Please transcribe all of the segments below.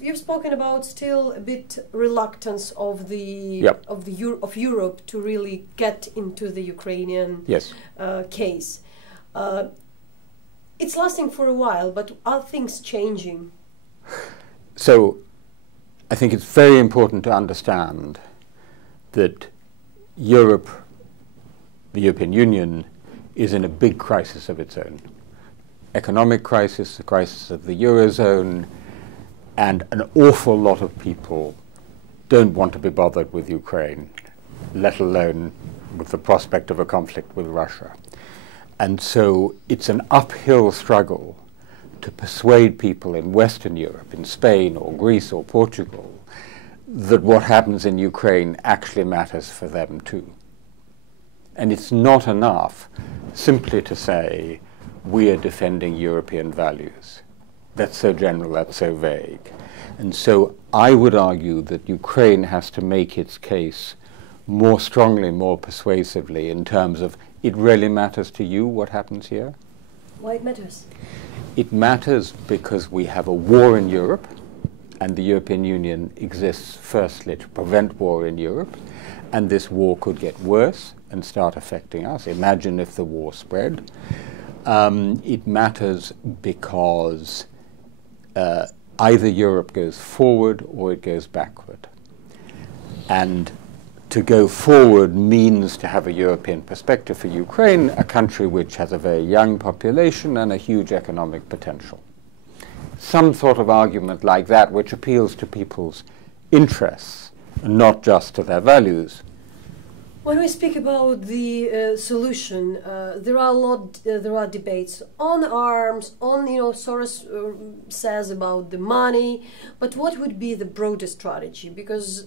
you've spoken about still a bit reluctance of of Europe to really get into the Ukrainian case. It's lasting for a while, but are things changing? So, I think it's very important to understand that Europe, the European Union, is in a big crisis of its own. Economic crisis, the crisis of the Eurozone, and an awful lot of people don't want to be bothered with Ukraine, let alone with the prospect of a conflict with Russia. And so it's an uphill struggle to persuade people in Western Europe, in Spain or Greece or Portugal, that what happens in Ukraine actually matters for them too. And it's not enough simply to say, we are defending European values. That's so general, that's so vague. And so I would argue that Ukraine has to make its case more strongly, more persuasively in terms of it really matters to you what happens here. Why it matters? It matters because we have a war in Europe, and the European Union exists firstly to prevent war in Europe, and this war could get worse and start affecting us. Imagine if the war spread. It matters because either Europe goes forward or it goes backward. And to go forward means to have a European perspective for Ukraine, a country which has a very young population and a huge economic potential. Some sort of argument like that which appeals to people's interests, not just to their values. When we speak about the solution, there are debates on arms, on Soros says about the money, but what would be the broader strategy? Because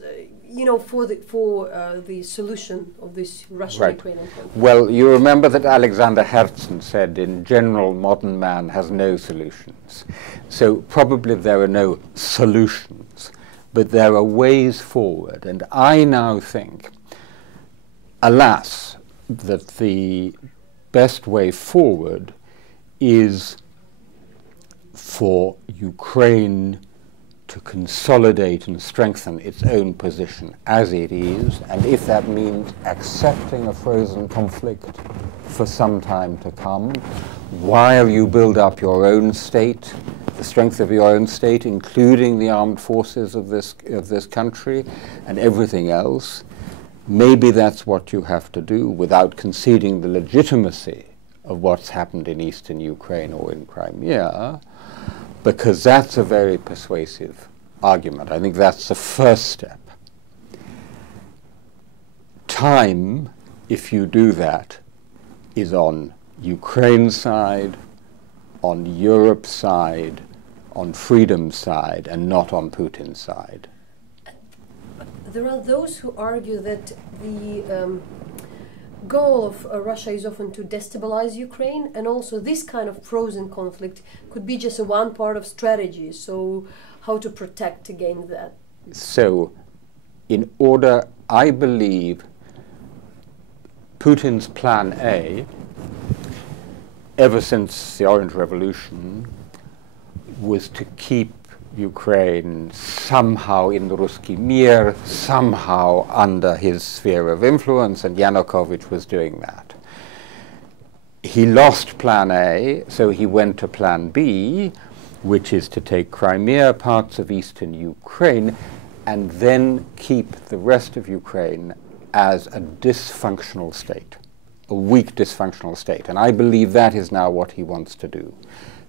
for the solution of this Russian-Ukrainian conflict. Well, you remember that Alexander Herzen said, in general, modern man has no solutions. So probably there are no solutions, but there are ways forward, and I now think, alas, that the best way forward is for Ukraine to consolidate and strengthen its own position as it is, and if that means accepting a frozen conflict for some time to come, while you build up your own state, the strength of your own state, including the armed forces of this country and everything else, maybe that's what you have to do without conceding the legitimacy of what's happened in eastern Ukraine or in Crimea, because that's a very persuasive argument. I think that's the first step. Time, if you do that, is on Ukraine's side, on Europe's side, on freedom's side, and not on Putin's side. There are those who argue that the goal of Russia is often to destabilize Ukraine, and also this kind of frozen conflict could be just one part of strategy. So how to protect against that? So in order, I believe, Putin's plan A, ever since the Orange Revolution, was to keep Ukraine somehow in the Ruski Mir, somehow under his sphere of influence, and Yanukovych was doing that. He lost plan A, so he went to plan B, which is to take Crimea, parts of eastern Ukraine, and then keep the rest of Ukraine as a dysfunctional state, a weak dysfunctional state. And I believe that is now what he wants to do.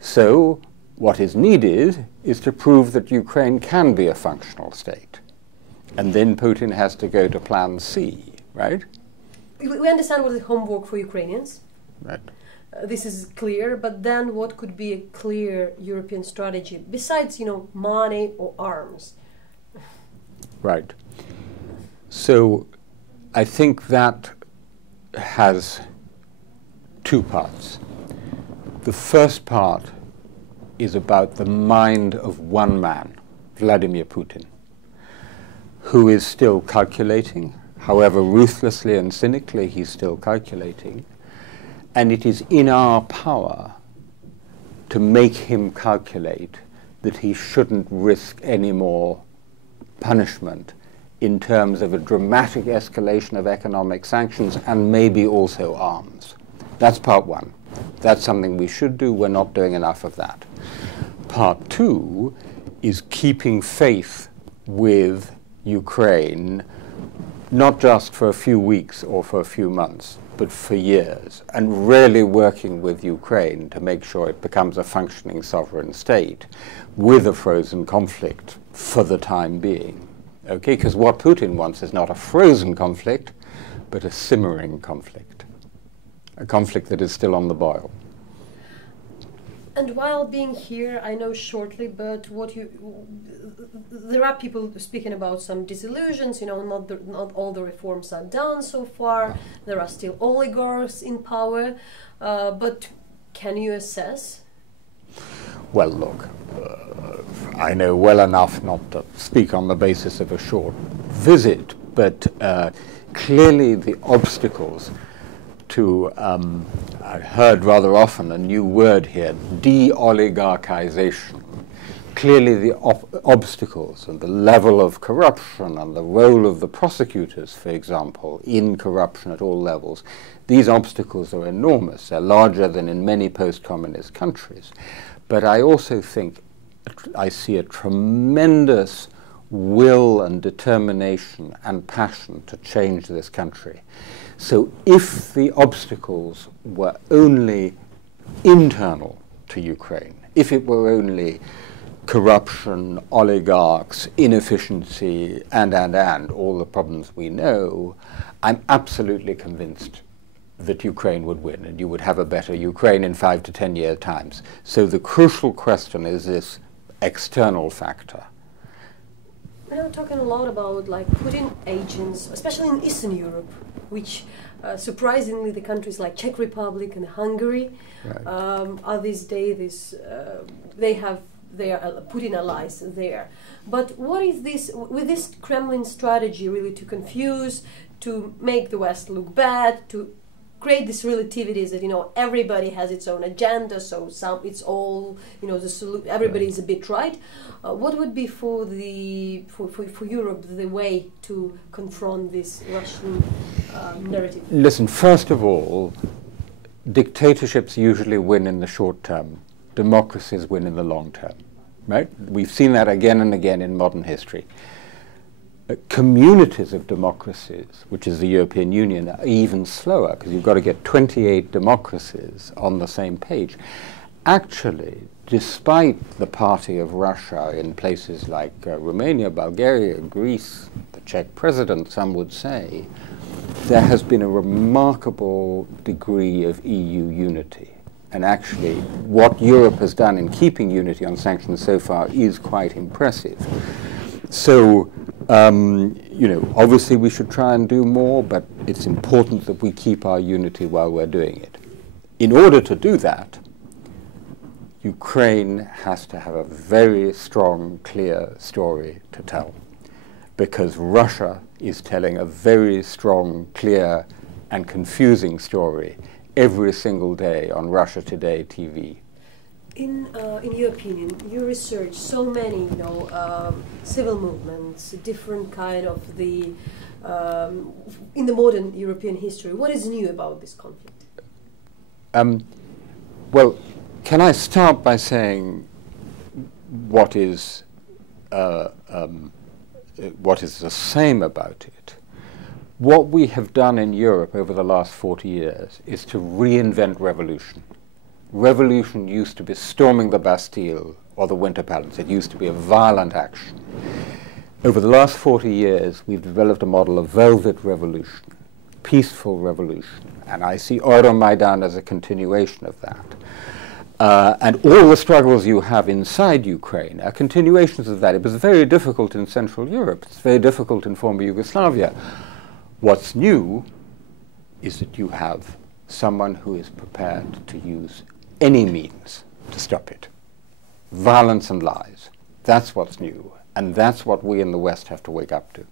So what is needed is to prove that Ukraine can be a functional state. And then Putin has to go to plan C, right? We understand what is homework for Ukrainians. Right. This is clear, but then what could be a clear European strategy besides, money or arms? Right. So I think that has two parts. The first part is about the mind of one man, Vladimir Putin, who is still calculating, however ruthlessly and cynically he's still calculating, and it is in our power to make him calculate that he shouldn't risk any more punishment in terms of a dramatic escalation of economic sanctions and maybe also arms. That's part one. That's something we should do. We're not doing enough of that. Part two is keeping faith with Ukraine, not just for a few weeks or for a few months, but for years, and really working with Ukraine to make sure it becomes a functioning sovereign state with a frozen conflict for the time being. Okay, because what Putin wants is not a frozen conflict, but a simmering conflict, a conflict that is still on the boil. And while being here, I know shortly, but there are people speaking about some disillusions. You know, not all the reforms are done so far. There are still oligarchs in power, but can you assess? Well, look, I know well enough not to speak on the basis of a short visit, but clearly the obstacles to, I heard rather often a new word here, de-oligarchization. Clearly the obstacles and the level of corruption and the role of the prosecutors, for example, in corruption at all levels, these obstacles are enormous. They're larger than in many post-communist countries. But I also think I see a tremendous will and determination and passion to change this country. So if the obstacles were only internal to Ukraine, if it were only corruption, oligarchs, inefficiency, and all the problems we know, I'm absolutely convinced that Ukraine would win, and you would have a better Ukraine in 5 to 10 years' times. So the crucial question is this external factor. We're talking a lot about like Putin agents, especially in Eastern Europe, which surprisingly the countries like Czech Republic and Hungary are these days they have their Putin allies there. But what is this with this Kremlin strategy really to confuse, to make the West look bad, to create this relativities that, you know, everybody has its own agenda, so it's all, you know, everybody is a bit right. What would be for Europe the way to confront this Russian narrative? Listen, first of all, dictatorships usually win in the short term. Democracies win in the long term, right? We've seen that again and again in modern history. Communities of democracies, which is the European Union, are even slower because you've got to get 28 democracies on the same page. Actually, despite the party of Russia in places like Romania, Bulgaria, Greece, the Czech president, some would say, there has been a remarkable degree of EU unity. And actually, what Europe has done in keeping unity on sanctions so far is quite impressive. So, you know, obviously we should try and do more, but it's important that we keep our unity while we're doing it. In order to do that, Ukraine has to have a very strong, clear story to tell, because Russia is telling a very strong, clear, and confusing story every single day on Russia Today TV. In your opinion, you research so many, you know, civil movements, different kind of the in the modern European history. What is new about this conflict? Well, can I start by saying what is the same about it? What we have done in Europe over the last 40 years is to reinvent revolution. Revolution used to be storming the Bastille or the Winter Palace. It used to be a violent action. Over the last 40 years, we've developed a model of velvet revolution, peaceful revolution, and I see Maidan as a continuation of that. And all the struggles you have inside Ukraine are continuations of that. It was very difficult in Central Europe. It's very difficult in former Yugoslavia. What's new is that you have someone who is prepared to use any means to stop it. Violence and lies. That's what's new. And that's what we in the West have to wake up to.